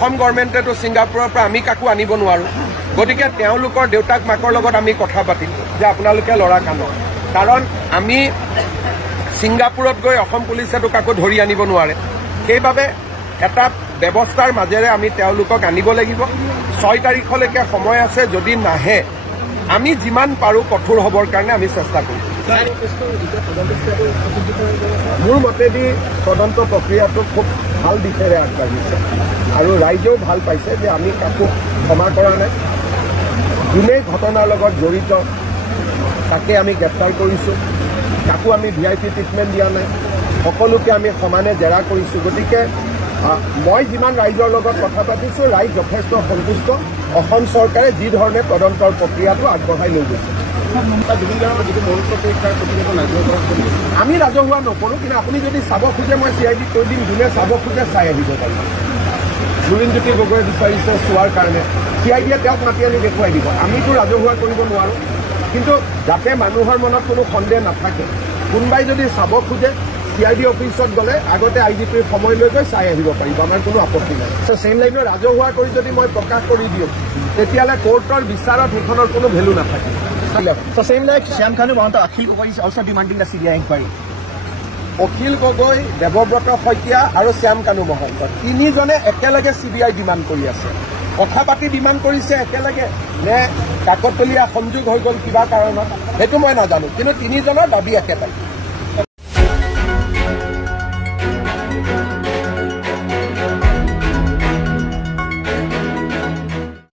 অসম গভৰ্ণমেণ্টেতো ছিংগাপুৰৰ পৰা আমি কাকো আনিব নোৱাৰোঁ গতিকে তেওঁলোকৰ দেউতাক মাকৰ লগত আমি কথা পাতিম যে আপোনালোকে ল'ৰা কান্দক কাৰণ আমি ছিংগাপুৰত গৈ অসম পুলিচেতো কাকো ধৰি আনিব নোৱাৰে সেইবাবে এটা ব্যৱস্থাৰ মাজেৰে আমি তেওঁলোকক আনিব লাগিব 6 তাৰিখলৈকে সময় আছে যদি নাহে আমি যিমান পাৰোঁ কঠোৰ হ'বৰ কাৰণে আমি চেষ্টা কৰিম মোৰ মতেদি তদন্ত প্ৰক্ৰিয়াটো খুব ভাল দিশেৰে আগবাঢ়িছে আৰু ৰাইজেও ভাল পাইছে যে আমি কাকো ক্ষমা কৰা নাই যোনেই ঘটনাৰ লগত জড়িত তাকে আমি গ্ৰেপ্তাৰ কৰিছোঁ কাকো আমি VIP ট্ৰিটমেণ্ট দিয়া নাই সকলোকে আমি সমানে জেৰা কৰিছোঁ গতিকে মই যিমান ৰাইজৰ লগত কথা পাতিছোঁ ৰাইজ যথেষ্ট সন্তুষ্ট অসম চৰকাৰে যি ধৰণে তদন্তৰ প্ৰক্ৰিয়াটো আগবঢ়াই লৈ গৈছে আমি ৰাজহুৱা নকৰোঁ কিন্তু আপুনি যদি চাব খোজে মই CID কৈ দিম যোনে চাব খোজে চাই আহিব পাৰিব লুৰিণজ্যোতি গগৈয়ে বিচাৰিছে চোৱাৰ কাৰণে CIDয়ে তেওঁক মাতি আনি দেখুৱাই দিব আমিতো ৰাজহুৱা কৰিব নোৱাৰোঁ কিন্তু যাতে মানুহৰ মনত কোনো সন্দেহ নাথাকে কোনোবাই যদি চাব খোজে CID অফিচত গ'লে আগতে IGPৰ সময় লৈ গৈ চাই আহিব পাৰিব আমাৰ কোনো আপত্তি নাই চেম লাইনত ৰাজহুৱা কৰি যদি মই প্ৰকাশ কৰি দিওঁ তেতিয়াহ'লে কোৰ্টৰ বিচাৰত সেইখনৰ কোনো ভেলু নাথাকে So same like Shyam Kanu, Akhil Gogoi is also demanding the CBI inquiry. Akhil Gogoi Debabrata Saikia আৰু শ্যাম কানু মহন্ত তিনিজনে একেলগে CBI ডিমাণ্ড কৰি আছে কথা পাতি ডিমাণ্ড কৰিছে একেলগে নে কাকতলীয়া সংযোগ হৈ গ'ল কিবা কাৰণত সেইটো মই নাজানো কিন্তু তিনিজনৰ দাবী একেটাই